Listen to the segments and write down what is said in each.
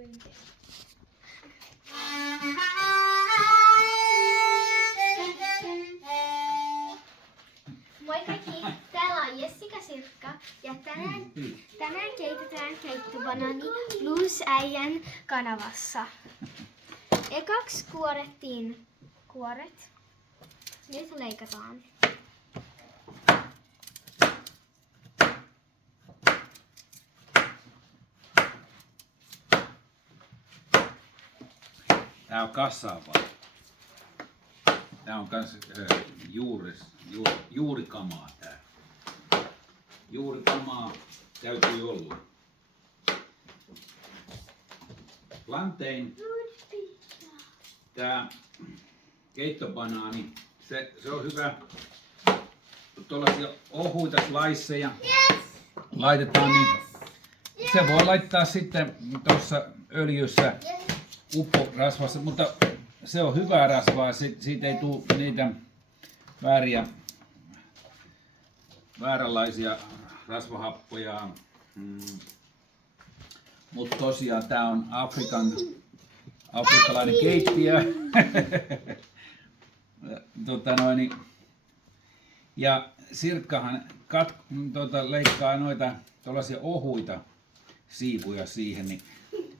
tuntia. Moi kaikki! Täällä on Jessica Sirkka ja tänään keitetään keittobanaani Blues-äijän kanavassa. Ekaksi kuorettiin kuoret. Nyt leikataan. Tää on kassava. Tää on kans juurikamaa tää. Juurikamaa täytyy olla. Plantain. Tää keittobanaani, se on hyvä. Tuollaisia ohuita sliceja laitetaan, niin se voi laittaa sitten tuossa öljyssä upporasvassa, mutta se on hyvää rasvaa, siitä ei tule niitä vääränlaisia rasvahappoja. Mutta tosiaan tää on afrikkalainen keittiö. Ja Sirkkahan leikkaa noita tuollaisia ohuita siivuja siihen, niin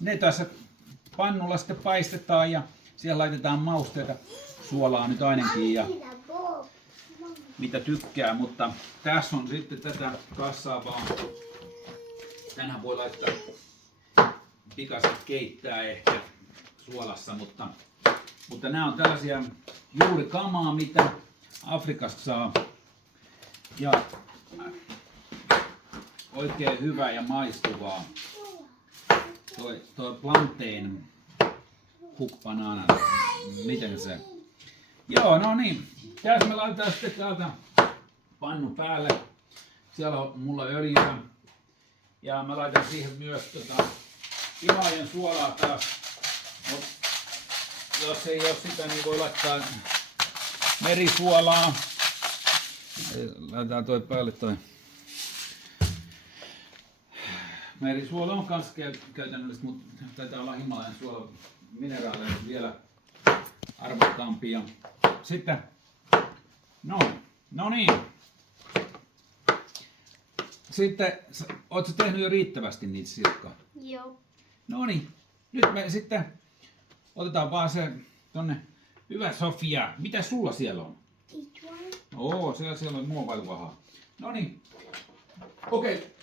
ne tässä pannulla sitten paistetaan ja siellä laitetaan mausteita, suolaa nyt ainakin ja mitä tykkää, mutta tässä on sitten tätä kassaavaa. Tänään voi laittaa pikaisesti keittää ehkä suolassa, mutta nämä on tällaisia juurikamaa, mitä Afrikasta saa ja oikein hyvää ja maistuvaa. Toi plantain hook banana, miten se? Joo, no niin. Tässä me laitetaan sitten täältä pannu päälle. Siellä on mulla öljyä. Ja mä laitan siihen myös Himalajan suolaa taas. Mut jos ei ole sitä, niin voi laittaa merisuolaa. Laitetaan toi päälle toi. Merisuola on kans käytännöllistä, mutta taitaa olla Himalajan suola mineraaleja vielä arvokkaampia. Sitten, no niin. Sitten, ootko tehnyt jo riittävästi niitä, Sirkka? Joo. No niin, nyt me sitten otetaan vaan se tonne. Hyvä Sofia, mitä sulla siellä on? Oo, siellä on muovailuvahaa. No niin, okei.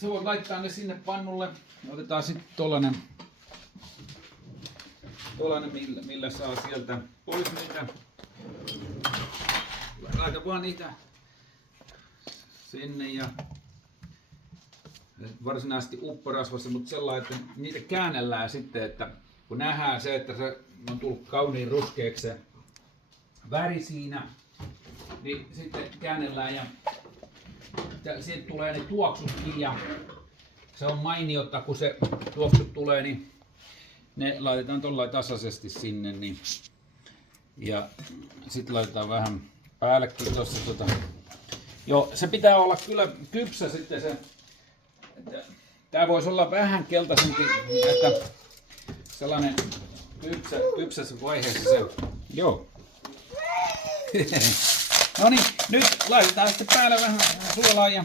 Sä voit laittaa ne sinne pannulle. Otetaan sitten tollanen millä saa sieltä pois niitä. Laita vaan niitä sinne ja varsinaisesti upporasvassa, mutta sellainen, että niitä käännellään sitten, että kun nähdään se, että se on tullut kauniin ruskeaksi se väri siinä, niin sitten käännellään ja siitä tulee ne tuoksutkin ja se on mainiota, kun se tuoksut tulee, niin ne laitetaan tuolla tasaisesti sinne. Niin. Ja sitten laitetaan vähän päällekin tuossa. Joo, se pitää olla kyllä kypsä sitten se. Tää voisi olla vähän keltaisempi, että sellainen kypsässä vaiheessa se. Joo. No niin, nyt laitetaan sitten päälle vähän suolaa ja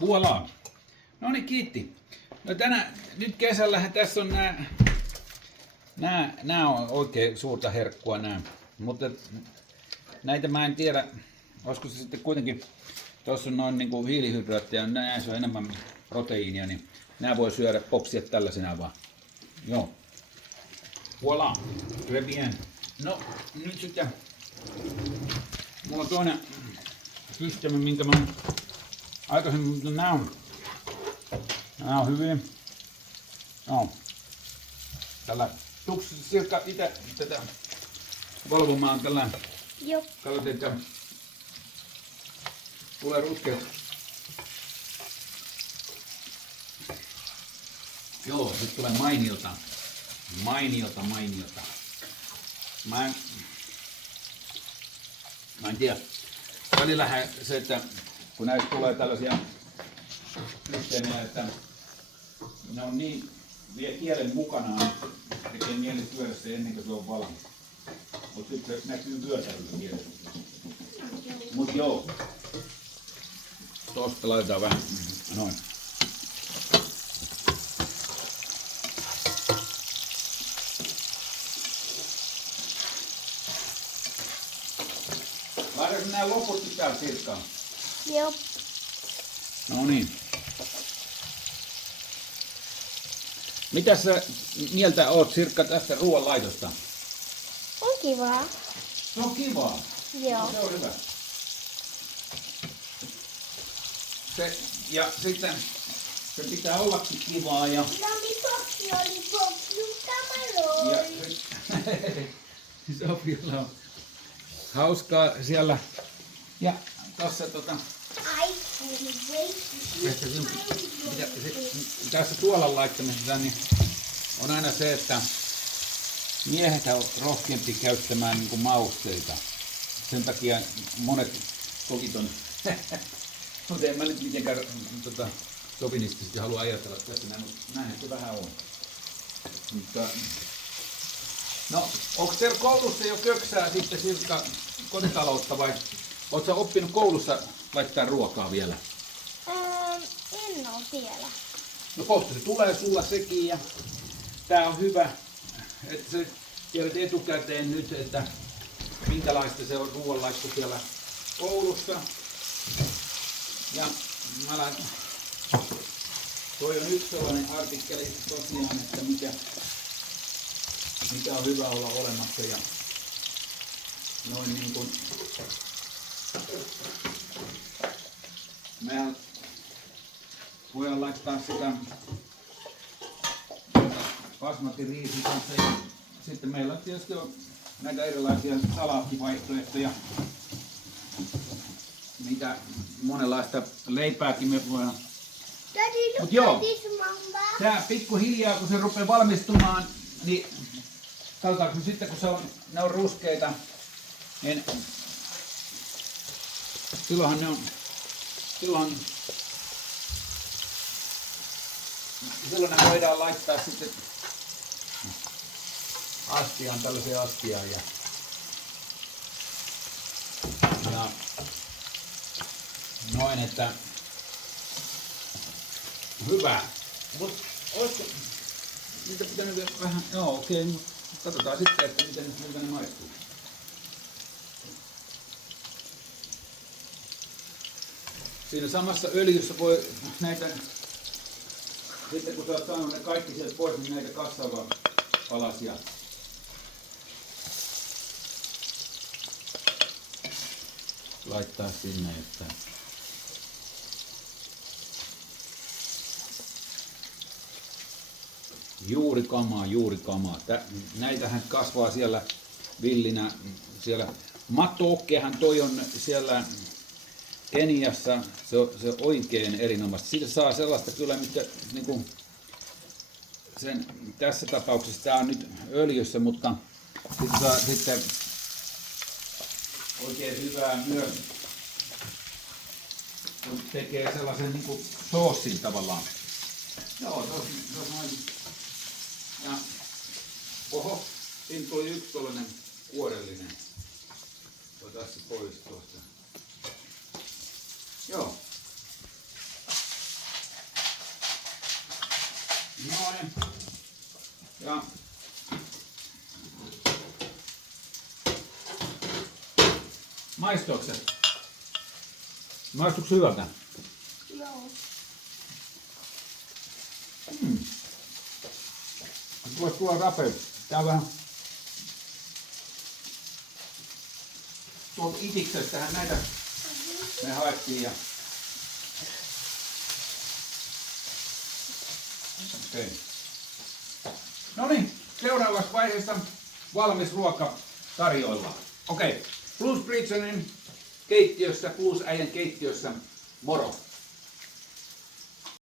vuolaa. No niin, kiitti. No nyt kesällähän tässä on nää on oikein suurta herkkua nää. Mutta näitä mä en tiedä, olisiko se sitten kuitenkin, tuossa on noin niinku hiilihydraatteja ja näissä on enemmän proteiinia, niin nää voi syödä popsia tällaisena vaan. Joo. Voilà, très bien. No, nyt sitten mulla on toinen systeemi, minkä mä aikaisemmin, nää on hyvin. No. Tällä Sirkka itse tätä valvomaan tällä. Joo. Katsotaan, että tulee ruskeat. Joo, nyt tulee mainiota. Mainiota. Mä en tiedä. Välillähän se, että kun näistä tulee tällaisia systeemejä, että ne on niin, vie kielen mukanaan, että tekee mieli syödä se ennen kuin se on valmis. Mutta sitten se näkyy vyötäröllä kielessä. Mut joo. Tosta laitetaan vähän noin. Laitatko nää loput täällä Sirkkaan? Joo. No niin. Mitä sä mieltä oot Sirkka tästä ruoanlaitosta? On kivaa. Se on kivaa. Joo. Se on hyvä. Ja sitten se pitää ollakin kivaa ja... Sofilla on hauskaa siellä. Ja tossa tässä tuolla laittamisessa niin on aina se, että miehet on rohkeampi käyttämään niin kuin mausteita. Sen takia monet kokit on, mutta en mä nyt mitenkään sopinistisesti halua ajatella tästä näin, mutta näinhän se vähän on. Mutta, no, onko teillä koulussa jo köksää sitten Sirkka kotitaloutta vai oletko sä oppinut koulussa laittaa ruokaa vielä? En oo vielä. No kohta se tulee sulla sekin ja tää on hyvä, että sä tiedät etukäteen nyt, että minkälaista se on ruoanlaitto siellä koulussa. Ja mä laitan, toi on yksi sellainen artikkeli tosiaan, että mikä on hyvä olla olemassa ja noin niin kuin mehän voidaan laittaa sitä basmati-riisin kanssa ja sitten meillä tietysti on näitä erilaisia salaattivaihtoehtoja, mitä monenlaista leipääkin me voidaan. Mut joo, tää pikkuhiljaa kun se rupeaa valmistumaan, niin katsotaanko sitten kun ne on ruskeita, niin silloin ne voidaan laittaa sitten astiaan, tällaiseen astiaan ja noin, että hyvä. Mut olisiko niitä pitänyt vielä vähän, joo okei, mutta katsotaan sitten, että miltä ne maistuu. Siinä samassa öljyssä voi näitä, sitten kun sä oot saanut ne kaikki sieltä pois, niin näitä kasvavaa palasia. Laittaa sinne, että juuri kamaa. Näitähän kasvaa siellä villinä, siellä matokkehan toi on siellä Keniassa, se on oikein erinomaista. Siitä saa sellaista kyllä, mikä niinku, sen, tässä tapauksessa tämä on nyt öljyssä, mutta siitä saa sitten oikein hyvää myös, kun tekee sellaisen niinku soossin tavallaan. Joo, se on noin. Ja oho, siinä tuli yksi tollainen kuorellinen. Otetaan se pois tuosta. Joo. Noin. Ja maistuuko se? Maistuuko hyvältä? Joo. Voisi tulla rapea. Tää on vähän tuolta Itiksestähän näitä me haettiin ja okei. No niin, seuraavassa vaiheessa valmis ruoka tarjoillaan. Okei, Blues Bridgenin keittiössä, Blues äijän keittiössä, moro!